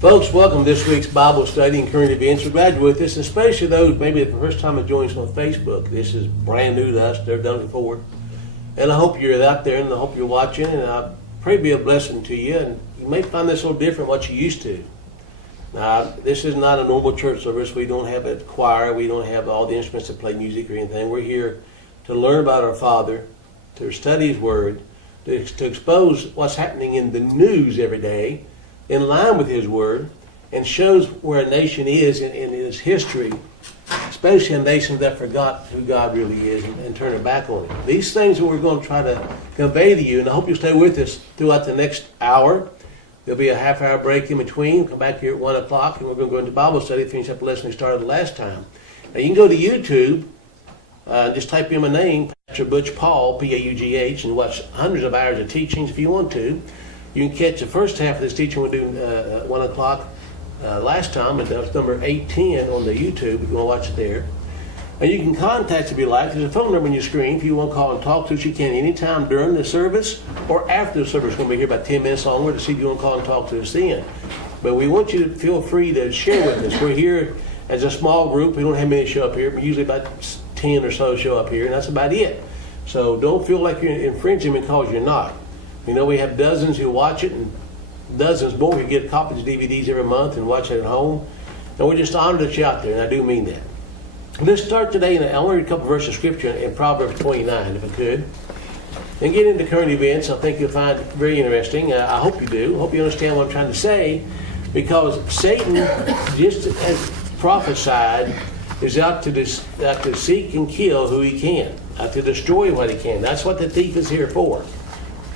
Folks, welcome to this week's Bible study and current events. We're glad you're with us, especially those maybe the first time to join us on Facebook. This is brand new to us. They've done it before. And I hope you're out there and I hope you're watching. And I pray to be a blessing to you. And you may find this a little different from what you used to. Now, this is not a normal church service. We don't have a choir. We don't have all the instruments that play music or anything. We're here to learn about our Father, to study His Word, to expose what's happening in the news every day, in line with His Word, and shows where a nation is in its history, especially a nation that forgot who God really is and turned their back on Him. These things that we're going to try to convey to you, and I hope you'll stay with us throughout the next hour. There'll be a half-hour break in between. We'll come back here at 1 o'clock, and we're going to go into Bible study, finish up the lesson we started last time. Now, you can go to YouTube, just type in my name, Pastor Butch Paul, P-A-U-G-H, and watch hundreds of hours of teachings if you want to. You can catch the first half of this teaching we're doing at 1 o'clock last time, and that was number 810 on the YouTube. If you want to watch it there. And you can contact us if you like. There's a phone number on your screen. If you want to call and talk to us, you can anytime during the service or after the service. We're going to be here about 10 minutes longer to see if you want to call and talk to us then. But we want you to feel free to share with us. We're here as a small group. We don't have many show up here, but usually about 10 or so show up here, and that's about it. So don't feel like you're infringing because you're not. You know, we have dozens who watch it and dozens more who get copies of DVDs every month and watch it at home. And we're just honored that you're out there, and I do mean that. Let's start today, and I want to read a couple verses of Scripture in Proverbs 29, if I could. And get into current events. I think you'll find it very interesting. I hope you do. I hope you understand what I'm trying to say. Because Satan, just as prophesied, is out to seek and kill who he can. Out to destroy what he can. That's what the thief is here for.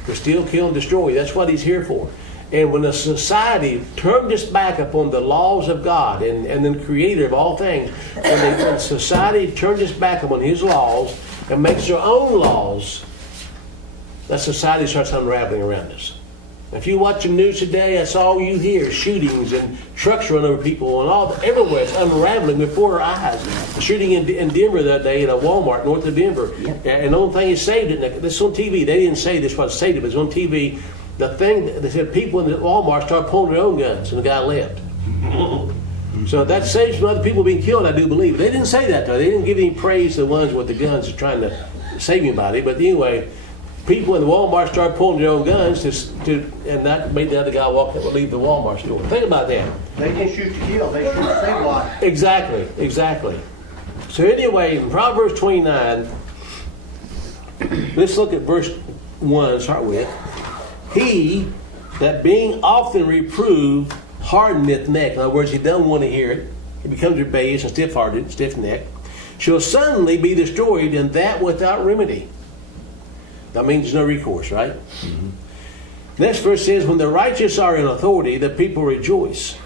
To steal, kill, and destroy. That's what he's here for. And when a society turned its back upon the laws of God and the creator of all things, when society turns its back upon his laws and makes their own laws, that society starts unraveling around us. If you watch the news today, that's all you hear, shootings and trucks run over people and everywhere. It's unraveling before our eyes. The shooting in Denver that day at a Walmart north of Denver. Yep. And the only thing that saved it, this on TV, they didn't say this was saved it, but it was on TV. The thing, they said people in the Walmart started pulling their own guns, and the guy left. So that saves from other people being killed, I do believe. They didn't say that, though. They didn't give any praise to the ones with the guns trying to save anybody. But anyway, people in the Walmart started pulling their own guns, and that made the other guy walk up and leave the Walmart store. Think about that. They didn't shoot to kill, they shoot to save life. Exactly. So anyway, in Proverbs 29, let's look at verse 1 to start with. He that being often reproved hardeneth neck. In other words, he doesn't want to hear it. He becomes rebellious and stiff-hearted, stiff-necked. Shall suddenly be destroyed, and that without remedy. That means no recourse, right? Mm-hmm. Next verse says, when the righteous are in authority, the people rejoice.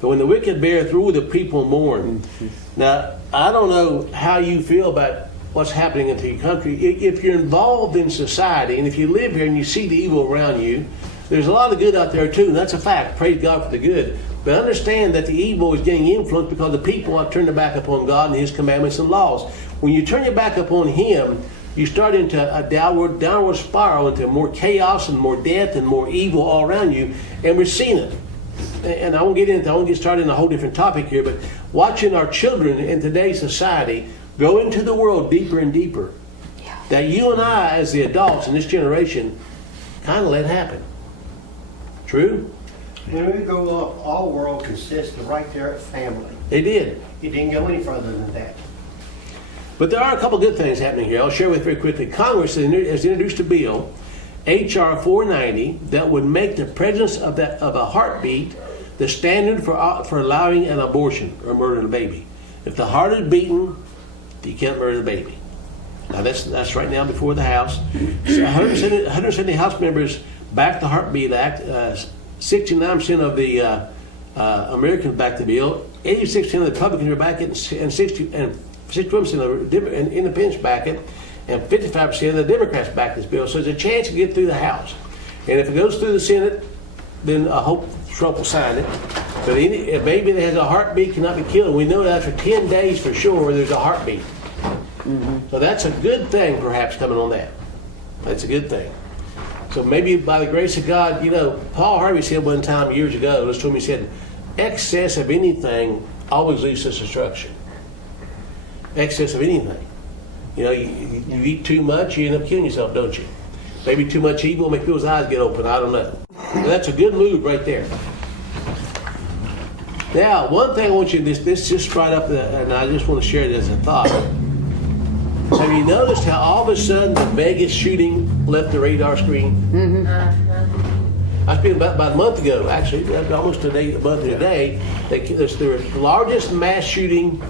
But when the wicked beareth rule, the people mourn. Mm-hmm. Now, I don't know how you feel about what's happening in your country. If you're involved in society, and if you live here and you see the evil around you, there's a lot of good out there too, and that's a fact. Praise God for the good. But understand that the evil is getting influenced because the people have turned their back upon God and His commandments and laws. When you turn your back upon Him, you start into a downward spiral, into more chaos and more death and more evil all around you, and we're seeing it. And I won't get started in a whole different topic here, but watching our children in today's society go into the world deeper and deeper, that you and I, as the adults in this generation, kind of let happen. True? When we grow up, all world consists of right there at family. They did. It didn't go any further than that. But there are a couple good things happening here. I'll share with you very quickly. Congress has introduced a bill, H.R. 490, that would make the presence of a heartbeat the standard for allowing an abortion or murdering a baby. If the heart is beating, you can't murder the baby. Now that's right now before the House. So 170 House members backed the Heartbeat Act. 69% of the Americans backed the bill. 86% of the Republicans are back it, and 61% of the Independents back it, and 55% of the Democrats back this bill. So there's a chance to get through the House. And if it goes through the Senate, then I hope Trump will sign it. But a baby that has a heartbeat cannot be killed. And we know that for 10 days for sure there's a heartbeat. Mm-hmm. So that's a good thing perhaps coming on that. That's a good thing. So maybe by the grace of God, Paul Harvey said one time years ago, listen to him, he said, excess of anything always leads to destruction. Excess of anything. You know, you eat too much, you end up killing yourself, don't you? Maybe too much evil will make people's eyes get open. I don't know. But that's a good move right there. Now, one thing I want you to, this just right up, and I just want to share it as a thought. Have you noticed how all of a sudden the Vegas shooting left the radar screen? Mm-hmm. I spent about a month ago, actually, almost a month today. It's the largest mass shooting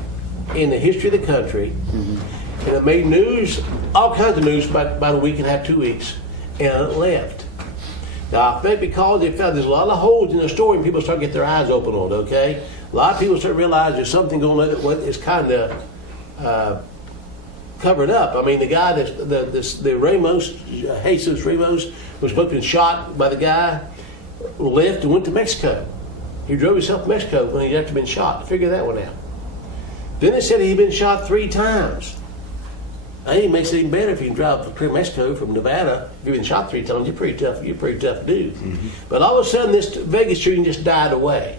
in the history of the country. Mm-hmm. And it made news, all kinds of news, about a week and a half, 2 weeks, and it left. Now, I think because they found there's a lot of holes in the story and people start to get their eyes open on it, okay? A lot of people start to realize there's something going on that is kind of covered up. I mean, the guy, the Ramos, Jesus Ramos, was supposed to have been shot by the guy, left and went to Mexico. He drove himself to Mexico when he'd actually been shot. Figure that one out. Then they said he'd been shot 3 times. I think it makes it even better if you can drive to Mexico from Nevada. If you've been shot 3 times, you're pretty tough to do. Mm-hmm. But all of a sudden, this Vegas shooting just died away.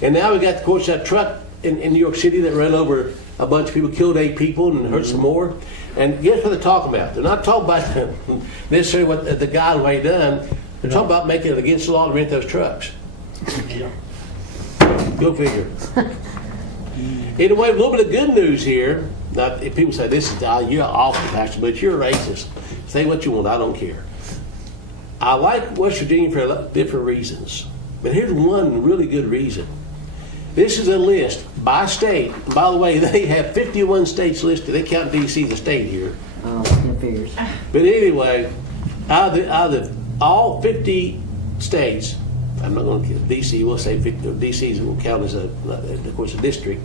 And now we got, of course, that truck in New York City that ran over a bunch of people, killed 8 people and hurt some more. And guess what they're talking about? They're not talking about necessarily what the guy and what he done. They're talking about making it against the law to rent those trucks. Yeah. Go figure. Anyway, a little bit of good news here. Now, if people say, this is, you're awful, Pastor, but you're a racist. Say what you want, I don't care. I like West Virginia for different reasons. But here's one really good reason. This is a list by state. By the way, they have 51 states listed. They count D.C. as a state here. Oh, it figures. But anyway, out of all 50 states, I'm not going to D.C. We'll say 50, D.C. will count as of course, a district.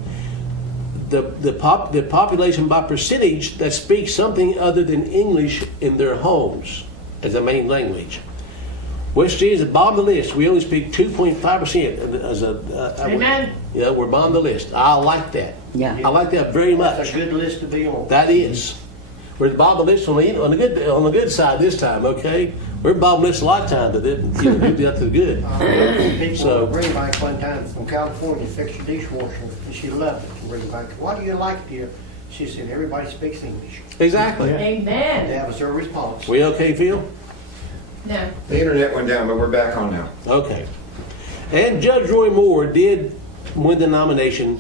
The population by percentage that speaks something other than English in their homes as a main language. West Virginia is at the bottom of the list. We only speak 2.5% as Amen. We're bottom of the list. I like that. Yeah. I like that very much. That's a good list to be on. That is. We're at the bottom of the list on the good side this time, okay? We're at the bottom of the list a lot of times, but didn't do up to the good. People So- in Greenbank one time from California fixed her dishwasher, and she loved it in Greenbank. Why do you like it here? She said, everybody speaks English. Exactly. Amen. That was her response. We okay, Phil? No. The internet went down, but we're back on now. Okay. And Judge Roy Moore did win the nomination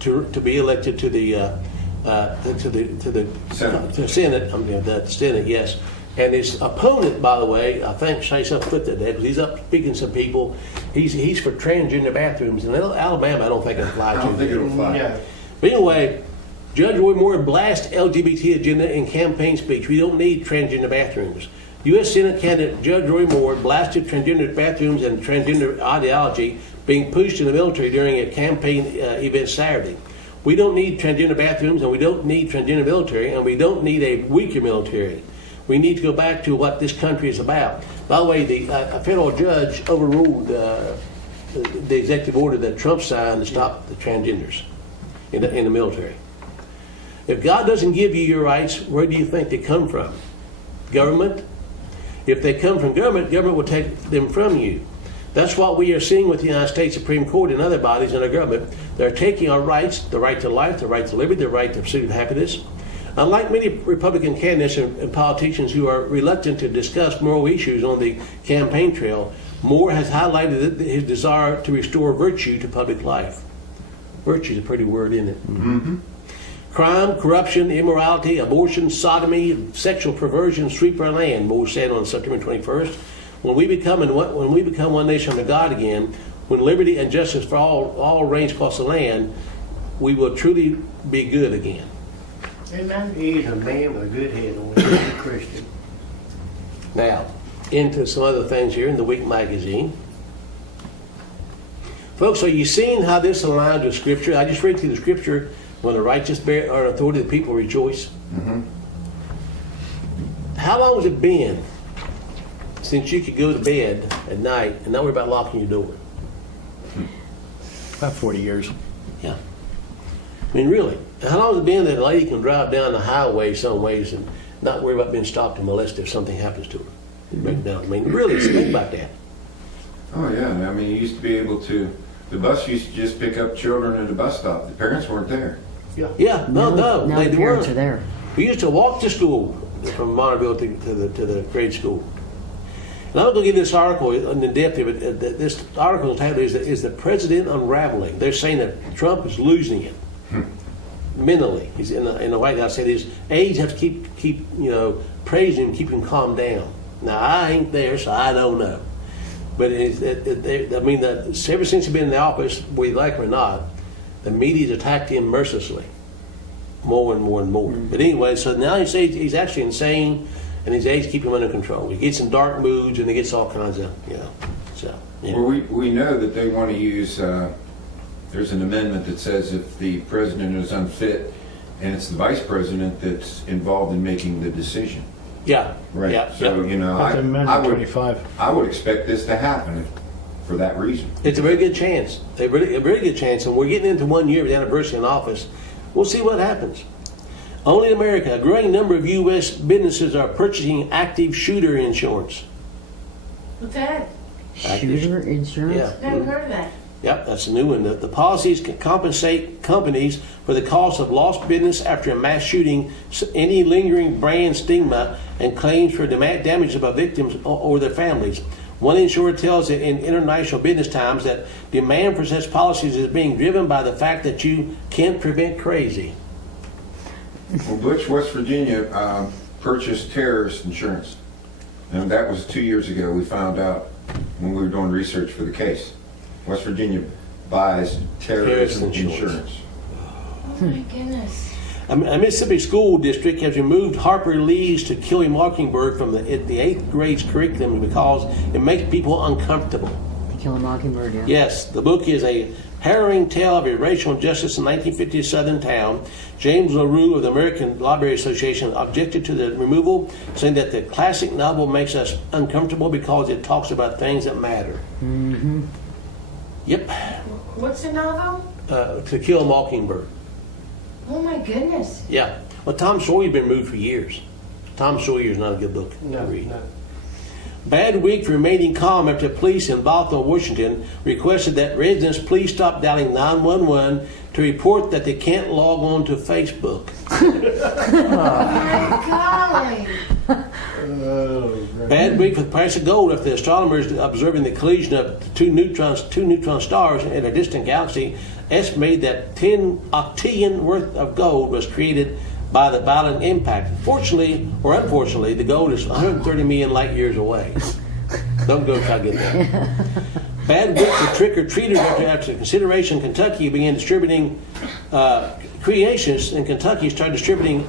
to be elected to the Senate. to Senate. I mean, the Senate, yes. And his opponent, by the way, I think Chase up put that there because he's up speaking to some people. He's for transgender bathrooms in Alabama. I don't think it'll fly. I don't think it'll fly. Yeah. But anyway, Judge Roy Moore blast LGBT agenda in campaign speech. We don't need transgender bathrooms. U.S. Senate candidate Judge Roy Moore blasted transgender bathrooms and transgender ideology being pushed in the military during a campaign event Saturday. We don't need transgender bathrooms, and we don't need transgender military, and we don't need a weaker military. We need to go back to what this country is about. By the way, a federal judge overruled the executive order that Trump signed to stop the transgenders in the military. If God doesn't give you your rights, where do you think they come from? Government? If they come from government, government will take them from you. That's what we are seeing with the United States Supreme Court and other bodies in our government. They're taking our rights, the right to life, the right to liberty, the right to pursuit of happiness. Unlike many Republican candidates and politicians who are reluctant to discuss moral issues on the campaign trail, Moore has highlighted his desire to restore virtue to public life. Virtue is a pretty word, isn't it? Mm-hmm. Crime, corruption, immorality, abortion, sodomy, sexual perversion sweep our land, Moore said on September 21st. When we become one nation under God again, when liberty and justice for all reigns across the land, we will truly be good again. Amen. He's a man with a good head on him. He's a Christian. Now, into some other things here in the Week magazine. Folks, are you seeing how this aligns with Scripture? I just read through the Scripture. When the righteous bear our authority, the people rejoice. Mm-hmm. How long has it been since you could go to bed at night and not worry about locking your door? About 40 years. Yeah. I mean, really. How long has it been that a lady can drive down the highway some ways and not worry about being stopped and molested if something happens to her? Break down. I mean, really, think about that. Oh yeah, I mean, you used to be able to The bus used to just pick up children at a bus stop. The parents weren't there. Yeah, no, Now they the parents weren't. are there. We used to walk to school from Monterville to the grade school. And I'm going to give this article in the depth of it. This article entitled is the President Unraveling. They're saying that Trump is losing it mentally. He's in the White House said his aides have to keep praising him, keep him calmed down. Now I ain't there, so I don't know. But ever since he's been in the office, whether you like him or not, the media's attacked him mercilessly, more and more and more. But anyway, so now he's actually insane, and his aides keep him under control. He gets in dark moods, and he gets all kinds of So yeah. Well, we know that they want to use. There's an amendment that says if the president is unfit, and it's the vice president that's involved in making the decision. Yeah. Right. Yeah. So yeah. I would expect this to happen for that reason. It's a very good chance. A very good chance, and we're getting into 1 year of the anniversary in office. We'll see what happens. Only in America, a growing number of U.S. businesses are purchasing active shooter insurance. What's that? Shooter insurance? Yeah. Never heard of that. Yep, that's a new one. The policies can compensate companies for the cost of lost business after a mass shooting, any lingering brand stigma, and claims for damages by victims or their families. One insurer tells it in International Business Times that demand for such policies is being driven by the fact that you can't prevent crazy. Well, Butch, West Virginia purchased terrorist insurance. And that was 2 years ago. We found out when we were doing research for the case. West Virginia buys terrorist insurance. Oh my goodness. A Mississippi school district has removed Harper Lee's To Kill a Mockingbird from the 8th grade's curriculum because it makes people uncomfortable. To Kill a Mockingbird, yeah. Yes, the book is a harrowing tale of a racial injustice in 1950s Southern town. James LaRue of the American Library Association objected to the removal, saying that the classic novel makes us uncomfortable because it talks about things that matter. Mm-hmm. Yep. What's the novel? To Kill a Mockingbird. Oh my goodness. Yeah. Well, Tom Sawyer's been moved for years. Tom Sawyer's not a good book to read. No. Bad week for remaining calm after police in Bothell, Washington requested that residents please stop dialing 911 to report that they can't log on to Facebook. My golly. Bad week for the price of gold after the astronomers observing the collision of two neutron stars in a distant galaxy estimated that 10 octillion worth of gold was created by the violent impact. Fortunately, or unfortunately, the gold is 130 million light years away. Don't go try to get there. Bad week for trick-or-treaters after consideration Kentucky began distributing, creationists in Kentucky started distributing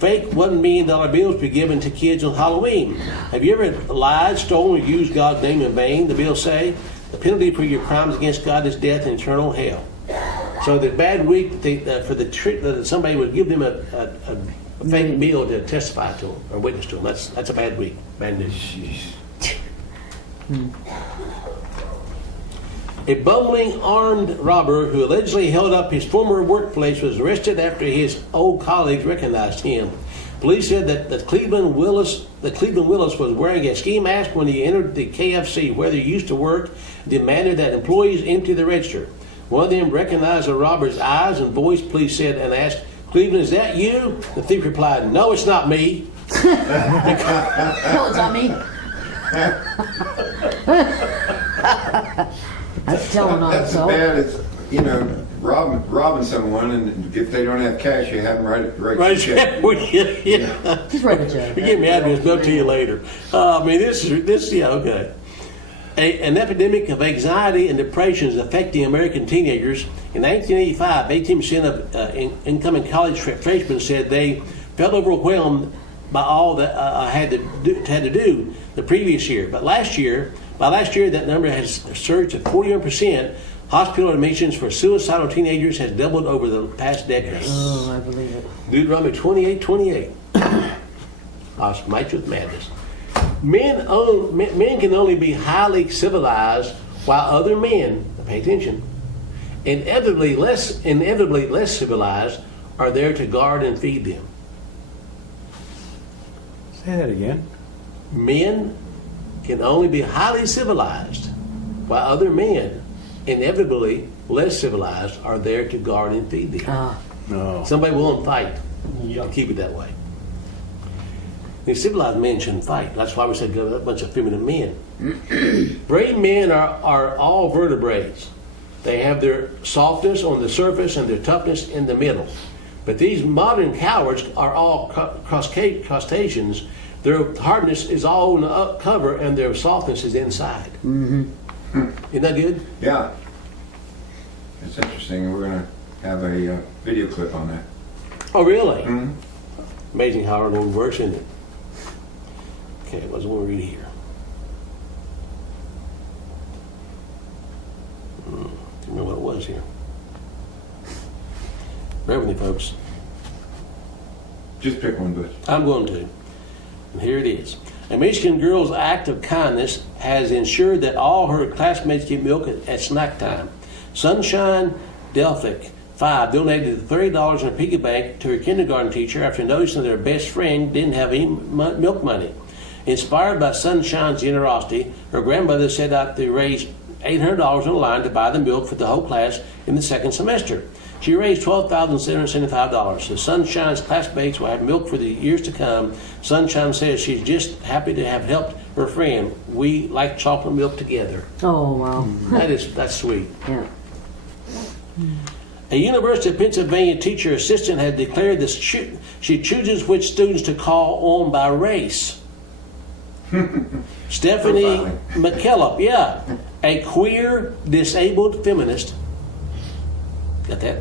fake $1 million bills to be given to kids on Halloween. Have you ever lied, stolen, or used God's name in vain? The bills say the penalty for your crimes against God is death and eternal hell. So the bad week for the trick that somebody would give them a fake bill to testify to them or witness to them. That's a bad week. Bad news. A bumbling armed robber who allegedly held up his former workplace was arrested after his old colleagues recognized him. Police said that the Cleveland Willis was wearing a ski mask when he entered the KFC where he used to work, demanded that employees empty the register. One of them recognized the robber's eyes and voice, police said, and asked, "Cleveland, is that you?" The thief replied, "No, it's not me." No, it's not me. That's telling on That's itself. bad as, robbing someone, and if they don't have cash, you have them write Right? a check. Yeah. Just write a check. Forgive me, I'll just up to you later. Okay. An epidemic of anxiety and depression is affecting American teenagers. In 1985, 18% of incoming college freshmen said they felt overwhelmed by all that had to do the previous year. But by last year, that number has surged to 41%. Hospital admissions for suicidal teenagers has doubled over the past decade. Oh, I believe it. Deuteronomy 28:28. I'll smite you with madness. Men can only be highly civilized, while other men, pay attention, inevitably less civilized, are there to guard and feed them. Say that again. Men can only be highly civilized, while other men, inevitably less civilized are there to guard and feed them. No. Somebody will fight Yeah. to keep it that way. These civilized men shouldn't fight. That's why we said go a bunch of feminine men. Brave men are all vertebrates. They have their softness on the surface and their toughness in the middle. But these modern cowards are all crustaceans. Their hardness is all on the up cover and their softness is inside. Isn't that good? Yeah. It's interesting, and we're going to have a video clip on that. Oh, really? Mhm. Amazing how our Lord works, isn't it? Okay, what's the one we read here? Can't remember what it was here. Bear with me, folks. Just pick one, Butch. I'm going to. And here it is. A Michigan girl's act of kindness has ensured that all her classmates get milk at snack time. Sunshine Delphic, 5, donated $30 in a piggy bank to her kindergarten teacher after noticing that her best friend didn't have any milk money. Inspired by Sunshine's generosity, her grandmother set out to raise $800 online to buy the milk for the whole class in the second semester. She raised $12,775. So Sunshine's classmates will have milk for the years to come. Sunshine says she's just happy to have helped her friend. We like chocolate milk together. Oh, wow. That's sweet. Yeah. A University of Pennsylvania teacher assistant had declared that she chooses which students to call on by race. Stephanie McKellop, yeah, a queer, disabled feminist, got that?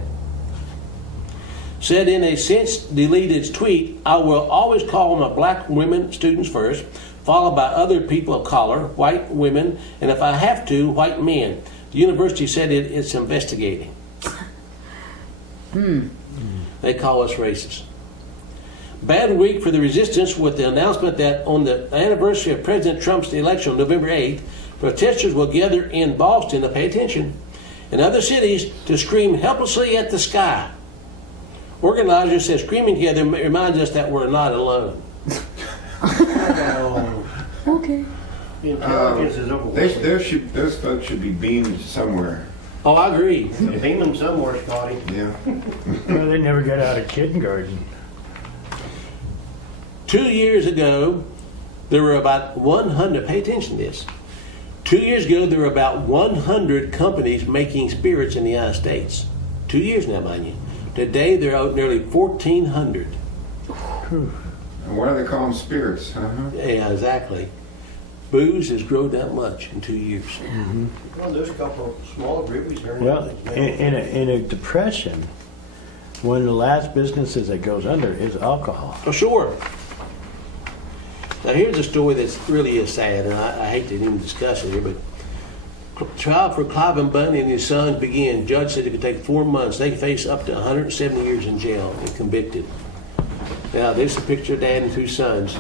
Said in a since deleted tweet, I will always call my black women students first, followed by other people of color, white women, and if I have to, white men. The university said it's investigating. They call us racist. Bad week for the resistance with the announcement that on the anniversary of President Trump's election on November 8th, protesters will gather in Boston, to pay attention, and other cities to scream helplessly at the sky. Organizers said screaming together reminds us that we're not alone. Okay. The intelligence is overwhelming. Those folks should be beamed somewhere. Oh, I agree. Beam them somewhere, Scotty. Yeah. Well, they never got out of kindergarten. 2 years ago, there were about 100, pay attention to this. 2 years ago, there were about 100 companies making spirits in the United States. 2 years now, mind you. Today, there are nearly 1,400. And why do they call them spirits? Uh-huh. Yeah, exactly. Booze has grown that much in 2 years. Well, there's a couple of smaller breweries here. Well, in a depression, one of the last businesses that goes under is alcohol. Oh, sure. Now, here's a story that's really is sad, and I hate to even discuss it here, but trial for Clive Bundy and his sons began. Judge said it could take 4 months. They face up to 170 years in jail if convicted. Now, this is a picture of Dad and 2 sons.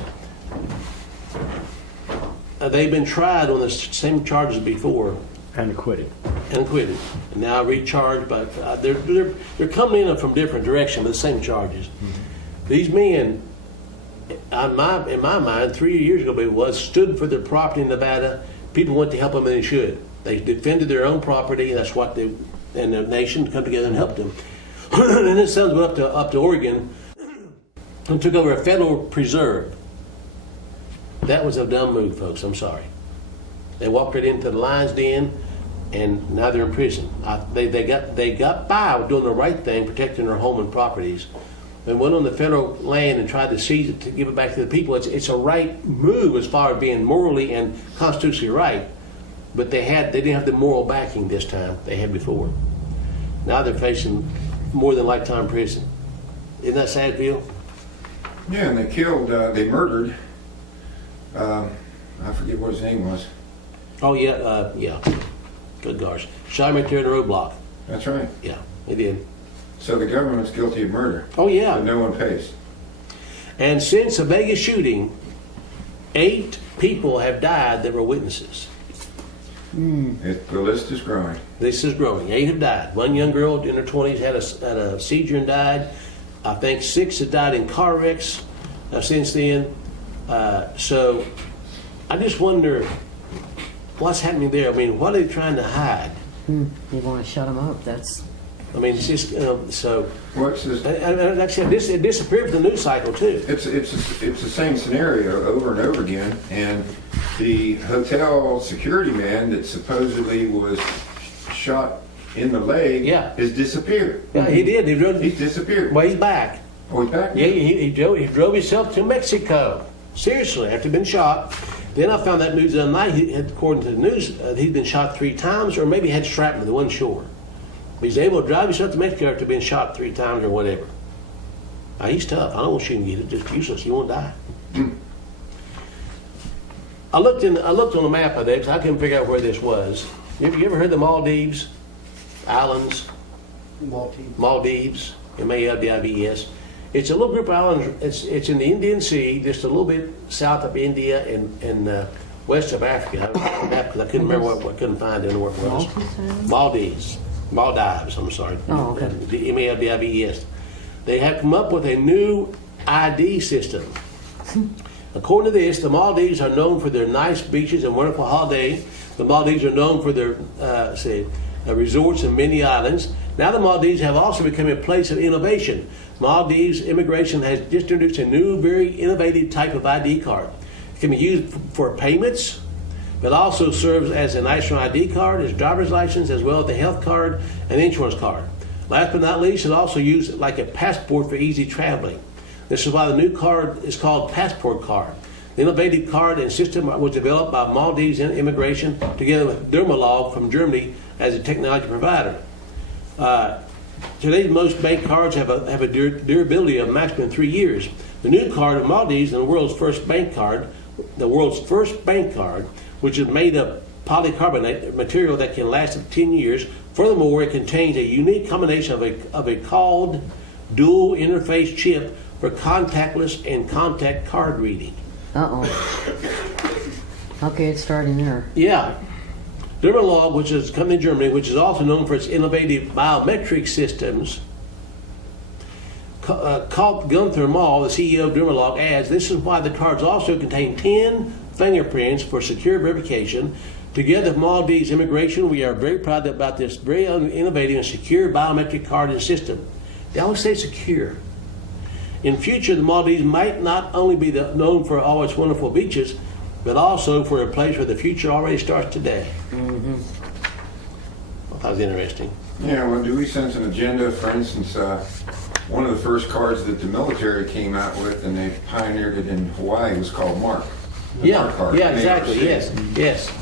They've been tried on the same charges before And acquitted. and acquitted, and now recharged. But they're coming in from different directions, but the same charges. These men, in my mind, 3 years ago, it was stood for their property in Nevada. People went to help them, and they should. They defended their own property, and that's what they and the nation come together and helped them. And his sons went up to Oregon and took over a federal preserve. That was a dumb move, folks. I'm sorry. They walked right into the lion's den, and now they're in prison. They got by doing the right thing, protecting their home and properties. They went on the federal land and tried to seize it to give it back to the people. It's a right move as far as being morally and constitutionally right, but they didn't have the moral backing this time they had before. Now they're facing more than lifetime prison. Isn't that sad, Bill? Yeah, and they murdered, I forget what his name was. Oh yeah. Good gosh, shot him right there in the roadblock. That's right. Yeah, they did. So the government's guilty of murder, Oh yeah. but no one pays. And since the Vegas shooting, 8 people have died that were witnesses. The list is growing. This is growing. 8 have died. One young girl in her 20s had a seizure and died. I think 6 have died in car wrecks since then. So I just wonder what's happening there. I mean, what are they trying to hide? You want to shut them up, that's, I mean, it's just, so, What's this? and like I said, it disappeared from the news cycle too. It's the same scenario over and over again, and the hotel security man that supposedly was shot in the leg Yeah. has disappeared. Yeah, he did. He's disappeared. Well, he's back. Oh, he's back now? Yeah, he drove himself to Mexico. Seriously, after being shot. Then I found that news the other night. According to the news, he'd been shot 3 times, or maybe had shrapnel. They wasn't sure. But he's able to drive himself to Mexico after being shot 3 times or whatever. Now, he's tough. I don't want you to get it. Just useless. You won't die. I looked on the map of that because I couldn't figure out where this was. You ever heard of the Maldives Islands? Maldives, Maldives. It's a little group of islands. It's in the Indian Sea, just a little bit south of India and west of Africa. I don't know the map because I couldn't remember what couldn't find anywhere it was. Maldives. I'm sorry. Oh, okay. The Maldives. They have come up with a new ID system. According to this, the Maldives are known for their nice beaches and wonderful holiday. The Maldives are known for their resorts and many islands. Now the Maldives have also become a place of innovation. Maldives immigration has just introduced a new, very innovative type of ID card. It can be used for payments, but also serves as a national ID card, as driver's license, as well as the health card and insurance card. Last but not least, it also used like a passport for easy traveling. This is why the new card is called Passport Card. The innovative card and system was developed by Maldives Immigration together with Dermalog from Germany as a technology provider. Today, most bank cards have a durability of maximum 3 years. The new card of Maldives and the world's first bank card, which is made of polycarbonate material that can last up to 10 years. Furthermore, it contains a unique combination of a called dual interface chip for contactless and contact card reading. Okay, it's starting there. Yeah. Dermalog, which is a company in Germany, which is also known for its innovative biometric systems, Gunther Mall, the CEO of Dermalog, adds, this is why the cards also contain 10 fingerprints for secure verification. Together with Maldives Immigration, we are very proud about this very innovative and secure biometric card and system. They always say secure. In future, the Maldives might not only be known for all its wonderful beaches, but also for a place where the future already starts today. That was interesting. Yeah, well, do we sense an agenda? For instance, one of the first cards that the military came out with, and they pioneered it in Hawaii, was called Mark. The Mark card. Yeah, exactly. Yes.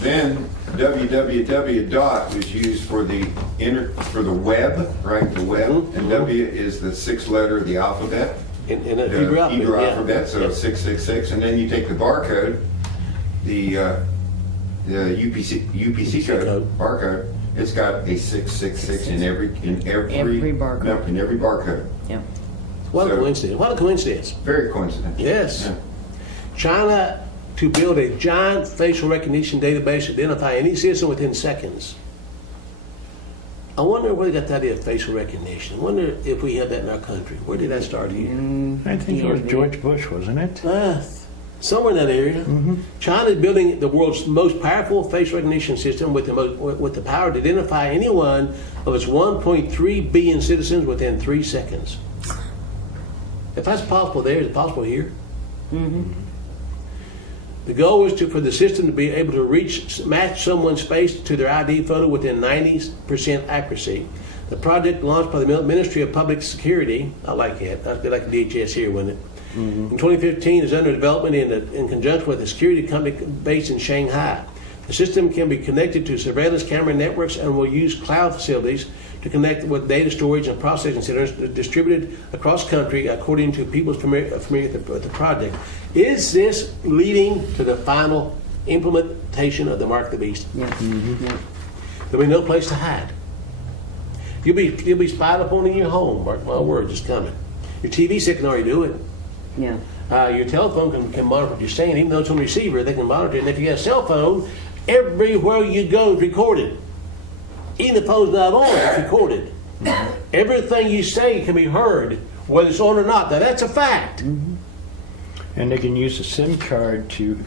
Then www. was used for the web, right? The web, and W is the 6th letter of the alphabet. In The Hebrew alphabet, so 666, and then you take the barcode, the UPC code, barcode. It's got a 666 in every barcode. In every barcode. Yep. What a So- coincidence. What a coincidence. Very coincidental. Yes. Yeah. China to build a giant facial recognition database to identify any citizen within seconds. I wonder where they got the idea of facial recognition. I wonder if we have that in our country. Where did that start here? I think it was George Bush, wasn't it? Somewhere in that area. China is building the world's most powerful facial recognition system with the power to identify any one of its 1.3 billion citizens within 3 seconds. If that's possible there, is it possible here? The goal is for the system to be able to match someone's face to their ID photo within 90% accuracy. The project launched by the Ministry of Public Security, I like that, that'd be like the DHS here, wouldn't it? In 2015 is under development in conjunction with a security company based in Shanghai. The system can be connected to surveillance camera networks and will use cloud facilities to connect with data storage and processing centers distributed across country according to people familiar with the project. Is this leading to the final implementation of the Mark of the Beast? Yeah. There'll be no place to hide. You'll be spied upon in your home. Mark my words, it's coming. Your TV set can already do it. Yeah. Your telephone can monitor what you're saying, even though it's on receiver, they can monitor it. And if you have a cell phone, everywhere you go is recorded. Even if the phone's not on, it's recorded. Everything you say can be heard, whether it's on or not. Now that's a fact. And they can use a SIM card to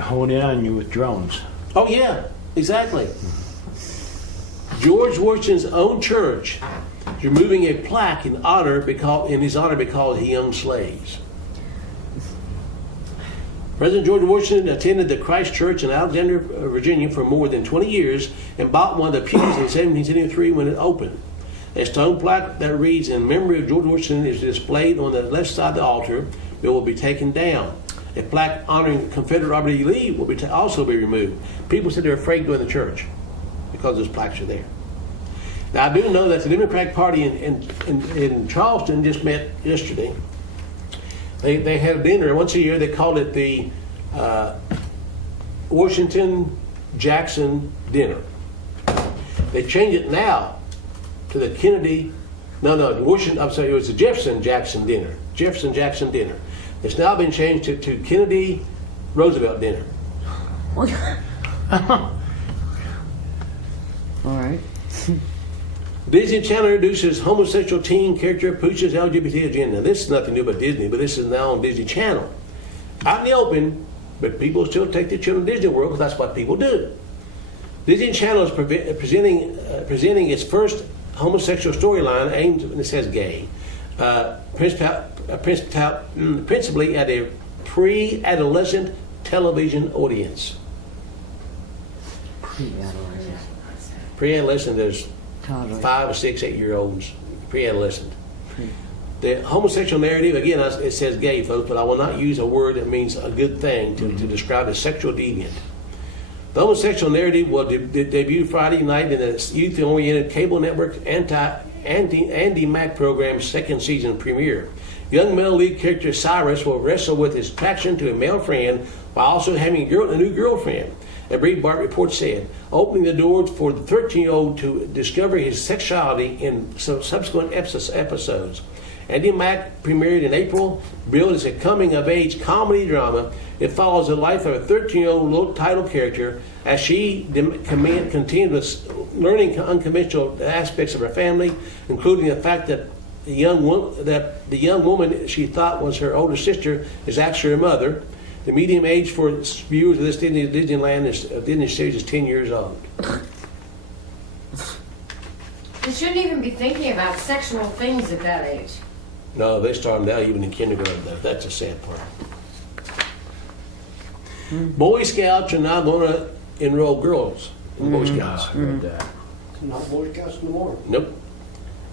hone in on you with drones. Oh yeah, exactly. George Washington's own church is removing a plaque in his honor because he owned slaves. President George Washington attended the Christ Church in Alexandria, Virginia for more than 20 years and bought one of the pews in 1773 when it opened. A stone plaque that reads, "In memory of George Washington," is displayed on the left side of the altar, but will be taken down. A plaque honoring Confederate Robert E. Lee will also be removed. People said they're afraid to go in the church because those plaques are there. Now, I do know that the Democratic Party in Charleston just met yesterday. They had a dinner once a year. They called it the Washington-Jackson dinner. They changed it now to the Kennedy, Washington, I'm sorry, it was the Jefferson-Jackson dinner. Jefferson-Jackson dinner. It's now been changed to Kennedy-Roosevelt dinner. All right. Disney Channel introduces homosexual teen character pushes LGBT agenda. This is nothing new about Disney, but this is now on Disney Channel. Out in the open, but people still take their children to Disney World because that's what people do. Disney Channel is presenting its first homosexual storyline aimed, and it says gay, principally at a pre-adolescent television audience. Pre-adolescent, there's 5 or 6, 8-year-olds, pre-adolescent. The homosexual narrative, again, it says gay, folks, but I will not use a word that means a good thing to describe a sexual deviant. The homosexual narrative will debut Friday night in the youth-oriented cable network Andy Mac program's second season premiere. Young male lead character Cyrus will wrestle with his attraction to a male friend while also having a new girlfriend. A Breitbart report said, opening the doors for the 13-year-old to discover his sexuality in subsequent episodes. Andy Mac premiered in April, billed as a coming-of-age comedy drama. It follows the life of a 13-year-old low-title character as she contends with learning unconventional aspects of her family, including the fact that the young woman she thought was her older sister is actually her mother. The median age for viewers of this Disney series is 10 years old. They shouldn't even be thinking about sexual things at that age. No, they start them now even in kindergarten, though. That's a sad part. Boy Scouts are now going to enroll girls in Boy Scouts. It's not Boy Scouts no more. Nope.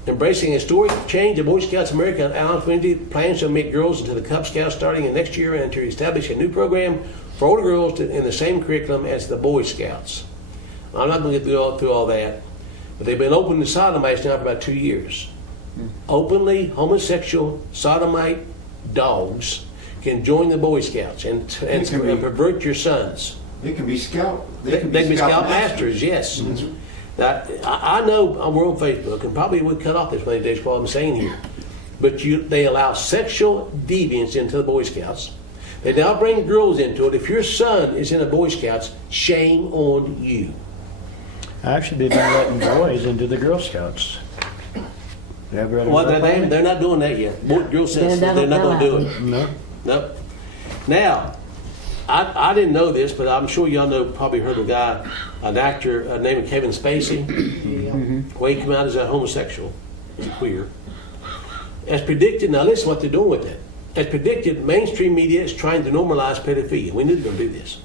Embracing a historic change, the Boy Scouts of America and Allen Community plans to admit girls into the Cub Scouts starting in next year and to establish a new program for older girls in the same curriculum as the Boy Scouts. I'm not going to get through all that, but they've been open to sodomites now for about 2 years. Openly homosexual sodomite dogs can join the Boy Scouts and pervert your sons. They can be scout. They can be scout masters, yes. Mm-hmm. Now, I know we're on Facebook and probably would cut off this one of these days for what I'm saying here, but they allow sexual deviance into the Boy Scouts. They now bring girls into it. If your son is in the Boy Scouts, shame on you. Actually, they've been letting boys into the Girl Scouts. You ever read Well, about that? they're not doing that yet. Girl says they're not going to do it. No. Nope. Now, I didn't know this, but I'm sure y'all know, probably heard of a guy, an actor named Kevin Spacey. Well, he came out as a homosexual, he's queer. As predicted, now listen what they're doing with it. As predicted, mainstream media is trying to normalize pedophilia. We knew they were going to do this.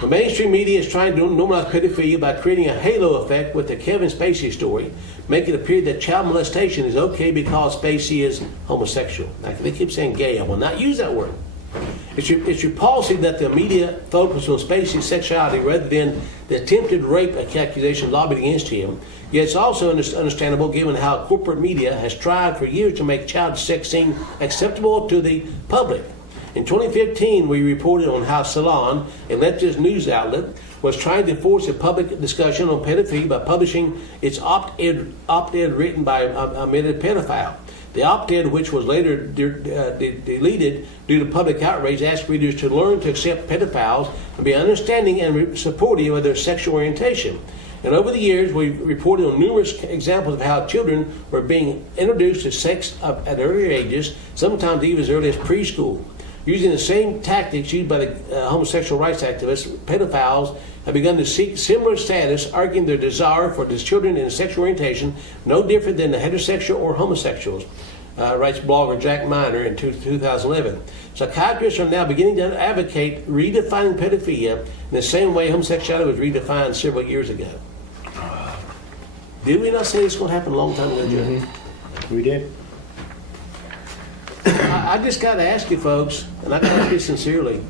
The mainstream media is trying to normalize pedophilia by creating a halo effect with the Kevin Spacey story, making it appear that child molestation is okay because Spacey is homosexual. Now, they keep saying gay. I will not use that word. It's repulsive that the media focused on Spacey's sexuality rather than the attempted rape accusation lobbied against him. Yet it's also understandable given how corporate media has tried for years to make child sex seem acceptable to the public. In 2015, we reported on how Salon, a leftist news outlet, was trying to force a public discussion on pedophilia by publishing its op-ed written by a admitted pedophile. The op-ed, which was later deleted due to public outrage, asked readers to learn to accept pedophiles and be understanding and supportive of their sexual orientation. And over the years, we've reported on numerous examples of how children were being introduced to sex at earlier ages, sometimes even as early as preschool. Using the same tactics used by the homosexual rights activists, pedophiles have begun to seek similar status, arguing their desire for these children in sexual orientation no different than the heterosexual or homosexuals, writes blogger Jack Miner in 2011. Psychiatrists are now beginning to advocate redefining pedophilia in the same way homosexuality was redefined several years ago. Did we not say this was going to happen a long time ago, Joe? We did. I just got to ask you folks, and I got to ask you sincerely.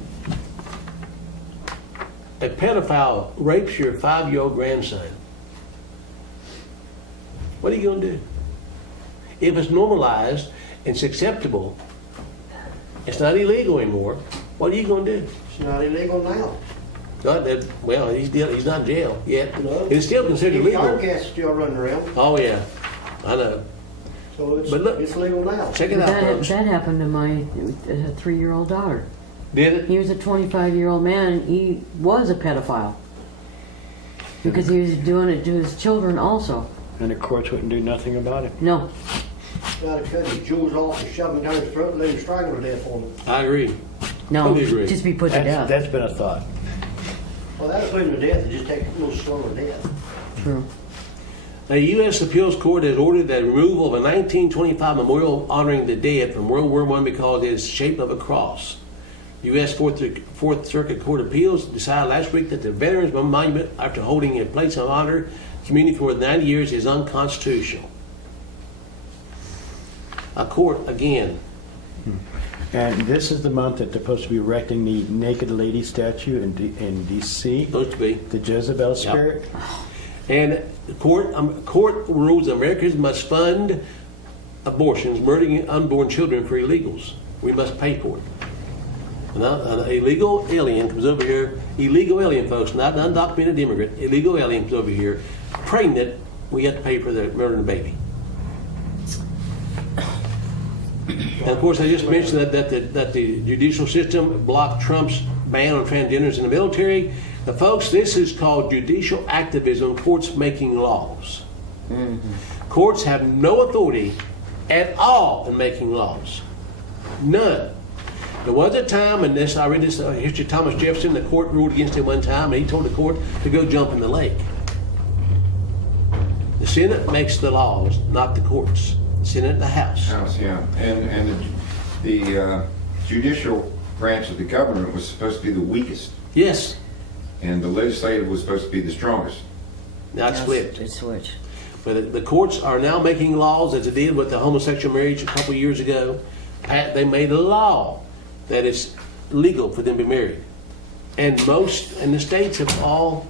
A pedophile rapes your 5-year-old grandson. What are you going to do? If it's normalized and it's acceptable, it's not illegal anymore, what are you going to do? It's not illegal now. Well, he's not in jail yet. No. It's still considered These legal. podcasts still running around, Oh, yeah. I know. so it's, But look- it's legal now. Check it out, folks. That happened to my 3-year-old daughter. Did it? He was a 25-year-old man. He was a pedophile because he was doing it to his children also. And the courts wouldn't do nothing about it. No, Got to cut his jewels off and shove them down his throat and let him strangle to death on them. I agree. no, Totally agree. just be put to death. That's been a thought. Well, that'll put him to death and just take a little slower death. True. A U.S. appeals court has ordered the removal of a 1925 memorial honoring the dead from World War I because it is shaped of a cross. U.S. Fourth Circuit Court of Appeals decided last week that the Veterans Monument, after holding a place of honor community for 90 years, is unconstitutional. A court, again. And this is the month that they're supposed to be erecting the naked lady statue in D.C. Supposed to be. The Jezebel spirit. And the court rules Americans must fund abortions, murdering unborn children for illegals. We must pay for it. An illegal alien comes over here, illegal alien folks, not an undocumented immigrant, illegal alien comes over here, pregnant, we have to pay for the murdering the baby. And of course, I just mentioned that the judicial system blocked Trump's ban on transgenders in the military. Now, folks, this is called judicial activism, courts making laws. Courts have no authority at all in making laws. None. There was a time, and I read this history of Thomas Jefferson, the court ruled against him one time, and he told the court to go jump in the lake. The Senate makes the laws, not the courts. The Senate and the House. House, yeah. And the judicial branch of the government was supposed to be the weakest, Yes. and the legislative was supposed to be the strongest. Now it's flipped. It's switched. But the courts are now making laws, as they did with the homosexual marriage a couple of years ago. They made a law that it's legal for them to be married. And the states have all,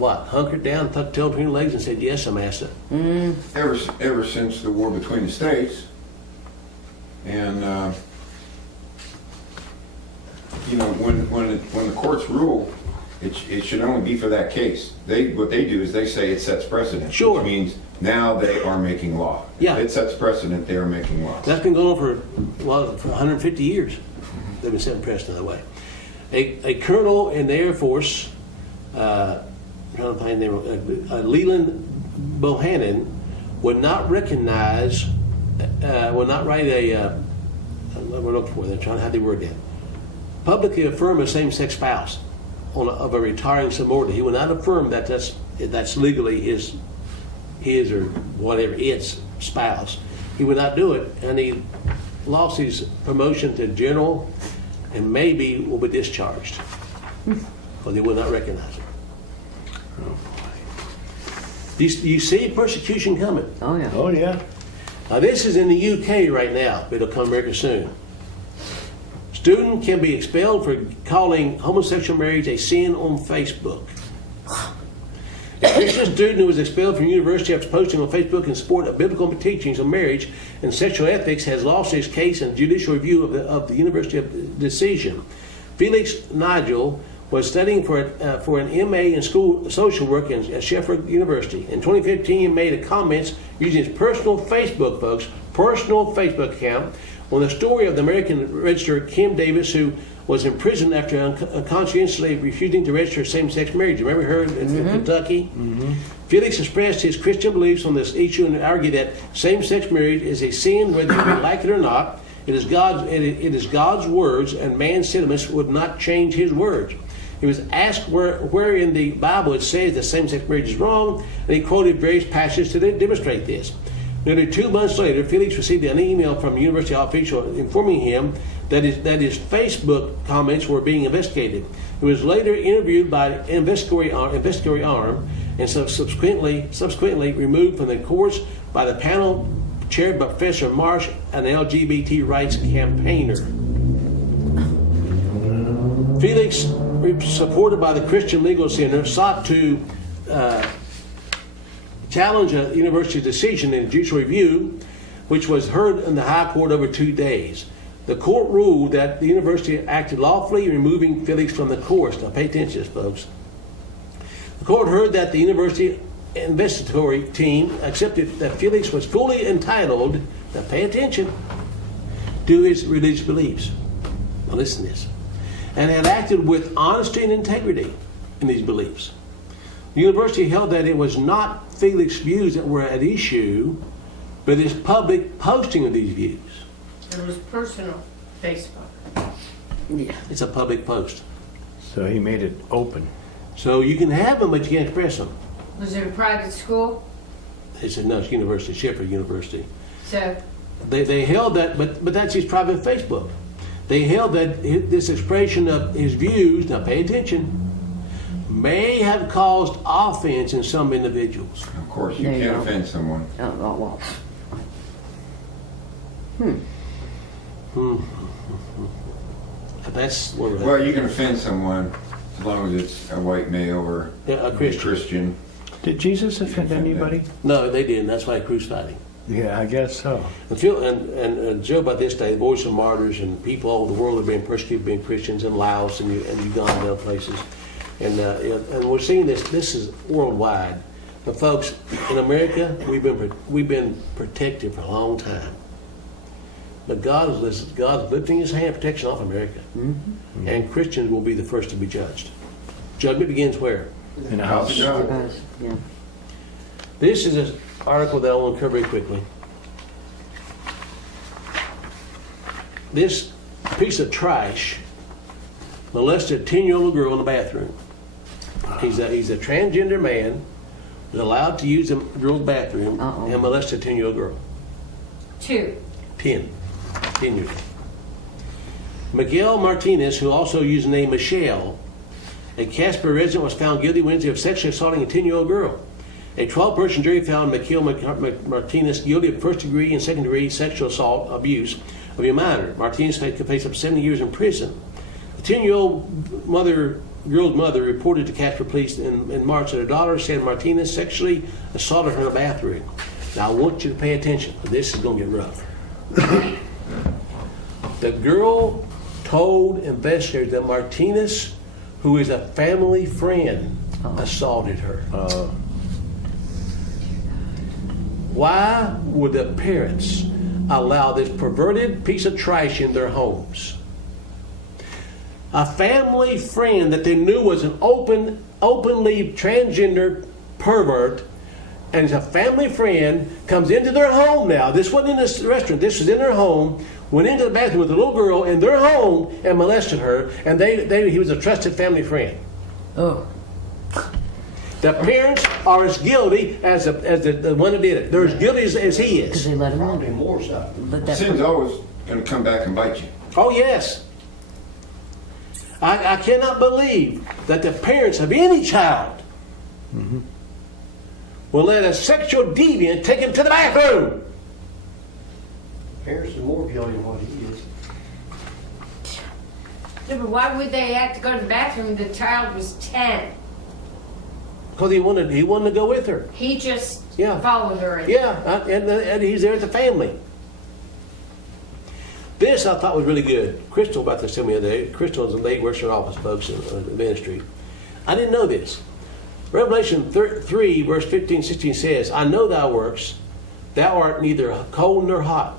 hunkered down, tucked tail between their legs and said, yes, I'm asking. Ever since the war between the states, and when the courts rule, it should only be for that case. What they do is they say it sets precedent, Sure. which means now they are making law. Yeah. If it sets precedent, they are making law. That's been going on for 150 years. They've been setting precedent that way. A colonel in the Air Force, I'm trying to find the name, Leland Bohannon, would not write we're looking for, they're trying to have the word that. Publicly affirm a same-sex spouse of a retiring subordinate. He will not affirm that that's legally his or whatever its spouse. He would not do it, and he lost his promotion to general and maybe will be discharged because he will not recognize it. You see persecution coming. Oh yeah. Oh, yeah. Now this is in the UK right now, but it'll come to America soon. Student can be expelled for calling homosexual marriage a sin on Facebook. A Christian student who was expelled from university after posting on Facebook in support of biblical teachings on marriage and sexual ethics has lost his case in judicial review of the university decision. Felix Nigel was studying for an MA in school social work at Sheffield University. In 2015, he made comments using his personal Facebook, folks, personal Facebook account on the story of the American register Kim Davis, who was imprisoned after unconscientiously refusing to register same-sex marriage. Remember her in Kentucky? Mm-hmm. Felix expressed his Christian beliefs on this issue and argued that same-sex marriage is a sin whether you like it or not. It is God's words, and man's sentiments would not change his words. He was asked where in the Bible it says that same-sex marriage is wrong, and he quoted various passages to demonstrate this. Nearly 2 months later, Felix received an email from a university official informing him that his Facebook comments were being investigated. He was later interviewed by an investigatory arm and subsequently removed from the course by the panel chaired by Professor Marsh, an LGBT rights campaigner. Felix, supported by the Christian Legal Center, sought to challenge a university's decision in a judicial review, which was heard in the High Court over 2 days. The court ruled that the university acted lawfully in removing Felix from the course. Now pay attention to this, folks. The court heard that the university investigatory team accepted that Felix was fully entitled, now pay attention, to his religious beliefs. Now listen to this. And had acted with honesty and integrity in these beliefs. The university held that it was not Felix's views that were at issue, but his public posting of these views. It was personal Facebook. Yeah. It's a public post. So he made it open. So you can have them, but you can't express them. Was it a private school? They said, no, it's University, Shepherd University. So, They held that, but that's his private Facebook. They held that this expression of his views, now pay attention, may have caused offense in some individuals. Of course, you There you can't go. offend someone. Well. That's where we're at. Well, you can offend someone as long as it's a white male or Yeah, a Christian. Did Jesus offend anybody? No, they didn't. That's why he crucified him. Yeah, I guess so. And Joe, by this day, the Voice of Martyrs and people all over the world are being persecuted, being Christians in Laos and Uganda and other places. And we're seeing this. This is worldwide. But folks, in America, we've been protected for a long time. But God's lifting His hand of protection off America, and Christians will be the first to be judged. Judgment begins where? In the House house. of God. Yeah. This is an article that I want to cover very quickly. This piece of trash molested a 10-year-old girl in the bathroom. He's a transgender man, was allowed to use the girl's bathroom and molested a 10-year-old girl. 10 years old. Miguel Martinez, who also used the name Michelle, a Casper resident, was found guilty Wednesday of sexually assaulting a 10-year-old girl. A 12-person jury found Miguel Martinez guilty of first-degree and second-degree sexual assault abuse of a minor. Martinez could face up to 70 years in prison. The 10-year-old girl's mother reported to Casper police in March that her daughter said Martinez sexually assaulted her in a bathroom. Now I want you to pay attention. This is going to get rough. The girl told investigators that Martinez, who is a family friend, assaulted her. Why would the parents allow this perverted piece of trash in their homes? A family friend that they knew was an openly transgender pervert, and a family friend comes into their home now. This wasn't in this restaurant. This was in their home. Went into the bathroom with a little girl in their home and molested her. And he was a trusted family friend. Oh. The parents are as guilty as the one that did it. They're as guilty as he Because is. they let him Probably in. more so. Let that Sin's always going to come back and bite you. Oh yes. I cannot believe that the parents of any child will let a sexual deviant take him to the bathroom. Parents are more guilty than what he is. yeah, but why would they have to go to the bathroom? The child was 10. Because he wanted to go with her. He just Yeah. followed her. Yeah, and he's there with the family. This I thought was really good. Crystal about this to me the other day. Crystal is a lady works in her office, folks, in the ministry. I didn't know this. Revelation 3, verse 15, 16 says, I know thy works. Thou art neither cold nor hot.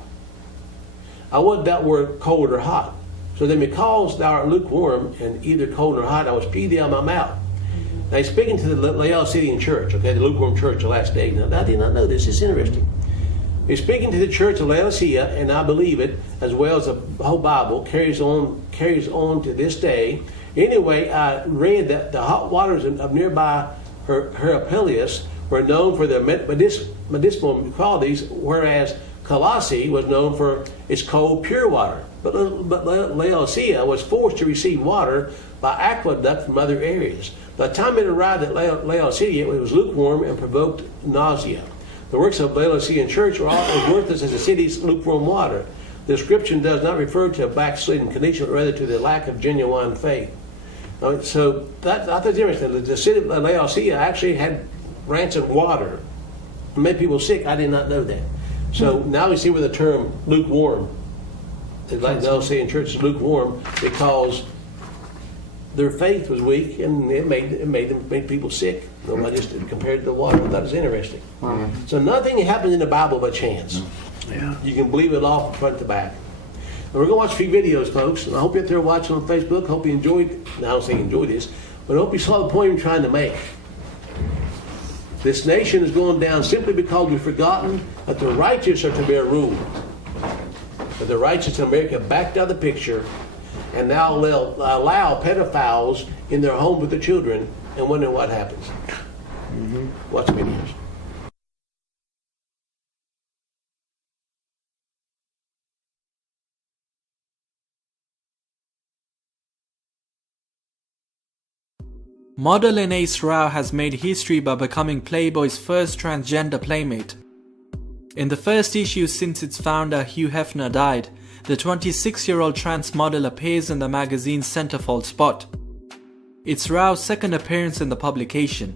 I wasn't that word cold or hot. So then because thou art lukewarm and either cold nor hot, I will spew thee out of my mouth. Now he's speaking to the Laodicean church, okay, the lukewarm church, the last day. Now I did not know this. It's interesting. He's speaking to the church of Laodicea, and I believe it, as well as the whole Bible, carries on to this day. Anyway, I read that the hot waters of nearby Hierapolis were known for their medicinal qualities, whereas Colossae was known for its cold, pure water. But Laodicea was forced to receive water by aqueduct from other areas. By the time it arrived at Laodicea, it was lukewarm and provoked nausea. The works of Laodicean church were all as worthless as the city's lukewarm water. The description does not refer to a backslidden condition, but rather to the lack of genuine faith. So I thought it's interesting. The city of Laodicea actually had rancid water. It made people sick. I did not know that. So now we see where the term lukewarm, like the Laodicean church is lukewarm, because their faith was weak and it made people sick. So I just compared to the water. I thought it was interesting. Wow. So nothing happens in the Bible by chance. Yeah. You can believe it all from front to back. And we're going to watch a few videos, folks. And I hope you're out there watching on Facebook. Hope you enjoyed. Now, I don't say you enjoyed this, but I hope you saw the point I'm trying to make. This nation is going down simply because we've forgotten that the righteous are to bear rule. That the righteous in America backed out of the picture and now allow pedophiles in their home with their children and wonder what happens. Watch the videos. Model Anais Rao has made history by becoming Playboy's first transgender playmate. In the first issue since its founder Hugh Hefner died, the 26-year-old trans model appears in the magazine's centerfold spot. It's Rao's second appearance in the publication.